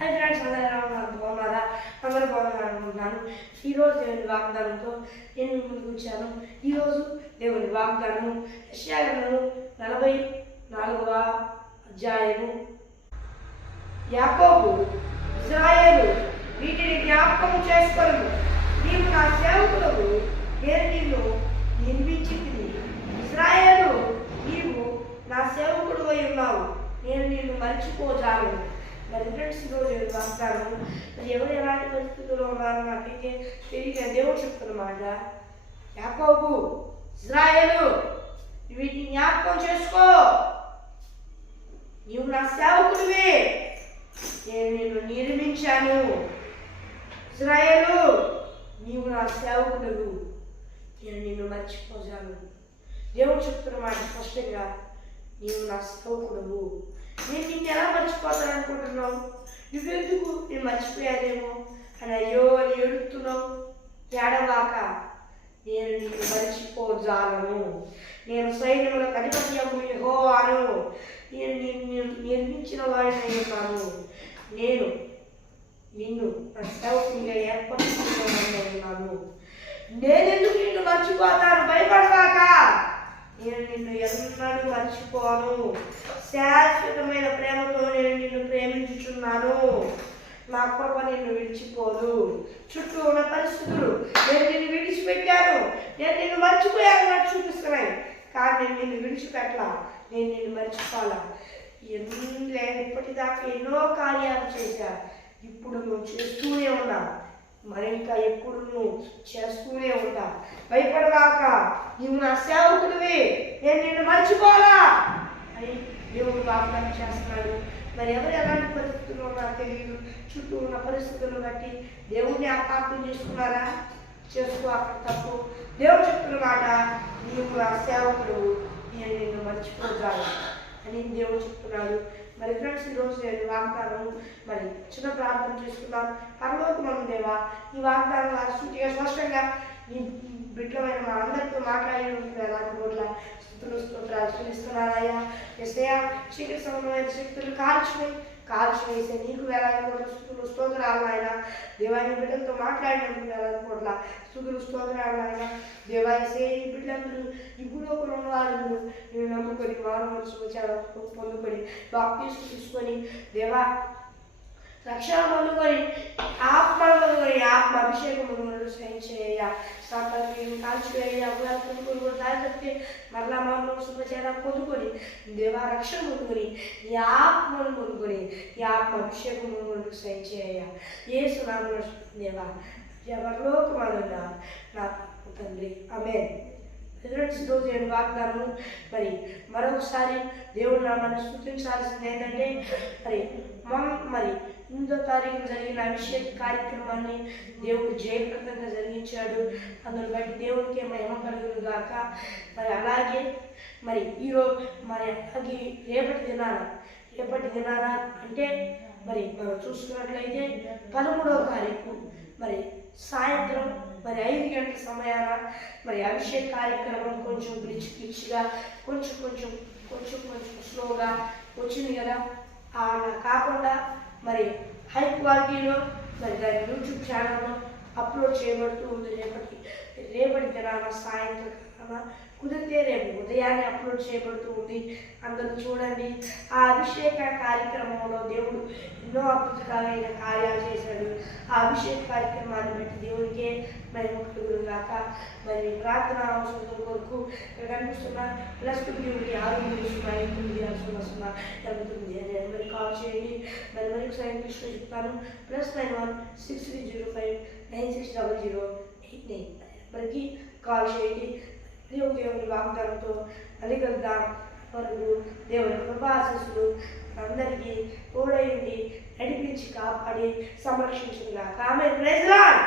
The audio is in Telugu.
హాయ్ ఫ్రెండ్స్, అందరూ బాగున్నారా? అందరూ బాగున్నారనుకుంటున్నాను. ఈరోజు దేవుని వాగ్దానంతో నేను ముందుకు వచ్చాను. ఈరోజు దేవుని వాగ్దానము యెషయా గ్రంథము 44వ అధ్యాయము. యాకోబు, ఇశ్రాయేలు, వీటిని జ్ఞాపకం చేసుకొను. నీవు నా సేవకులకు నేను నిన్ను నిర్మించింది. ఇశ్రాయేలు, నీవు నా సేవకుడు అయి ఉన్నావు, నేను నిన్ను మర్చిపోజాను. మరి ఫ్రెండ్స్, ఈరోజు వాగ్దానం మరి ఎవరు ఎలాంటి పరిస్థితుల్లో ఉన్నారో నాకైతే తెలియదు. దేవుడు చెప్తున్నమాట, యాకోబు, ఇశ్రాయేలు, వీటిని జ్ఞాపకం చేసుకో. నీవు నా సేవకుడివే, నేను నిన్ను నిర్మించాను. ఇశ్రాయేలు, నీవు నా సేవకుడు, నేను నిన్ను మర్చిపోజాను. దేవుడు చెప్తున్నమాట స్పష్టంగా, నీవు నా సేవకుడు. నేను నిన్ను ఎలా మర్చిపోతాను అనుకుంటున్నావు? నువ్వెందుకు నేను మర్చిపోయానేమో అని అయ్యో అని ఏడుస్తున్నావు. ఏడవాక, నేను నిన్ను మర్చిపోజాలను. నేను సైన్యములకు అధిపత్యము యెహోవాను, నేను నిన్ను నిర్మించిన వాడినై ఉన్నాను. నేను నిన్ను నా సేవకునిగా ఏర్పరచుకున్నాను. నేనెందుకు నిన్ను మర్చిపోతాను? భయపడవాక, నేను నిన్ను ఎన్నడూ మర్చిపోను. శాశ్వతమైన ప్రేమతో నేను నిన్ను ప్రేమించుచున్నాను. నా కృప నిన్ను విడిచిపోదు. చుట్టూ ఉన్న పరిస్థితులు నేను నిన్ను విడిచిపెట్టాను, నేను నిన్ను మర్చిపోయాను నాకు చూపిస్తున్నాయి, కానీ నేను నిన్ను విడిచిపెట్టలా, నేను నిన్ను మర్చిపోవాలా. ఇప్పటిదాకా ఎన్నో కార్యాలు చేశా, ఇప్పుడు నువ్వు చేస్తూనే ఉన్నా, మరి ఇంకా ఎప్పుడు నువ్వు చేస్తూనే ఉంటా. భయపడవాక, నువ్వు నా సేవకుడివి, నేను నిన్ను మర్చిపోవాలా అని దేవుడు వాగ్దానం చేస్తున్నాడు. మరి ఎవరు ఎలాంటి పరిస్థితుల్లో నాకు తెలియదు. చుట్టూ ఉన్న పరిస్థితులను బట్టి దేవుడిని అపార్థం చేసుకున్నారా? చేసుకో, అక్కడ తప్పు. దేవుడు చెప్తున్నమాట, నీవు నా సేవకుడు, నేను నిన్ను మర్చిపోతాను అని దేవుడు చెప్తున్నాడు. మరి ఫ్రెండ్స్, ఈరోజు నేను వాగ్దానం మరి చిన్న ప్రార్థన చేసుకుందాం. పరలోకమందు దేవా, ఈ వాగ్దానం సూటిగా స్పష్టంగా నీ బిడ్డమైన మా అందరితో మాట్లాడి అలాంటి రోడ్ల స్థుతులు స్తోత్రాలు చెల్లిస్తున్నారయ్యా. ఎస్ఐయా, చీకటి సంబంధమైన శక్తులు కాల్చివేసే నీకు వేలాది కోట్ల స్థుతులు స్తోత్రాలు ఆయన. దేవాని బిడ్డలతో మాట్లాడినందుకు వేలాది కోట్ల స్థుతులు స్తోత్రాలు ఆయన. దేవాయసే ఈ బిడ్డలందరూ ఈ భూలోకంలో ఉన్న వాళ్ళు నేను నమ్ముకొని మానవ వచ్చాడు పొందుకొని బాప్తీసు తీసుకొని దేవా రక్షణ పొందుకొని ఆత్మ అభిషేకం పొందుకొని సహాయం చేయ. సాతాను కాల్చివేయ, పొందుకొని కూడా దారి తప్పితే మరలా మానవ శుభచేర పొందుకొని దేవా రక్షణ పొందుకొని ఈ ఆత్మను పొందుకొని ఈ ఆత్మ అభిషేకం పొందుకొని సహాయం చేయ. యేసు నామమున దేవా, ఎవరిలోకమానున్నా నా తండ్రి, ఆమేన్. ఈరోజు నేను వాగ్దానం మరి మరొకసారి దేవుడు నామాన్ని స్తుతించాల్సింది ఏంటంటే, మరి 8వ తారీఖు జరిగిన అభిషేక కార్యక్రమాన్ని దేవుడు జయప్రదంగా జరిగించాడు. అందులో బట్టి దేవుడికి మహిమ కలుగును గాక. మరి అలాగే మరి ఈరోజు మరి అలాగే రేపటి దినాన అంటే మరి మనం చూసుకున్నట్లయితే 13వ తారీఖు మరి సాయంత్రం మరి 5 గంటల సమయాన మరి అభిషేక కార్యక్రమం కొంచెం గ్లిచ్గా కొంచెం స్లోగా వచ్చింది కదా. అలా కాకుండా మరి హై క్వాలిటీలో మరి దాని యూట్యూబ్ ఛానల్లో అప్లోడ్ చేయబడుతూ ఉంది. రేపటి దినాన సాయంత్రం కుదిరితే రేపు ఉదయాన్నే అప్లోడ్ చేయబడుతూ ఉంది. అందరూ చూడండి. ఆ అభిషేక కార్యక్రమంలో దేవుడు ఎన్నో అద్భుతమైన కార్యాలు చేశాడు. ఆ అభిషేక కార్యక్రమాన్ని బట్టి దేవుడికే మరి ముఖ్యులు కాక. మరి ప్రార్థన అవసరం కొరకు ఇక్కడ కనిపిస్తున్న +9 6 మరి కాల్ చేయండి. మరి ఒకసారి ఇంగ్లీష్లో చెప్తాను. +91 6305 960089 మరికి కాల్ చేయండి. దేవుని వాగ్దానంతో అలిగలుద్దాం. వరకు దేవుని కృపాశీస్సులు అందరికీ తోడైండి, నడిపించి కాపాడి సంరక్షించుగా. ఆమేన్. Praise the lord.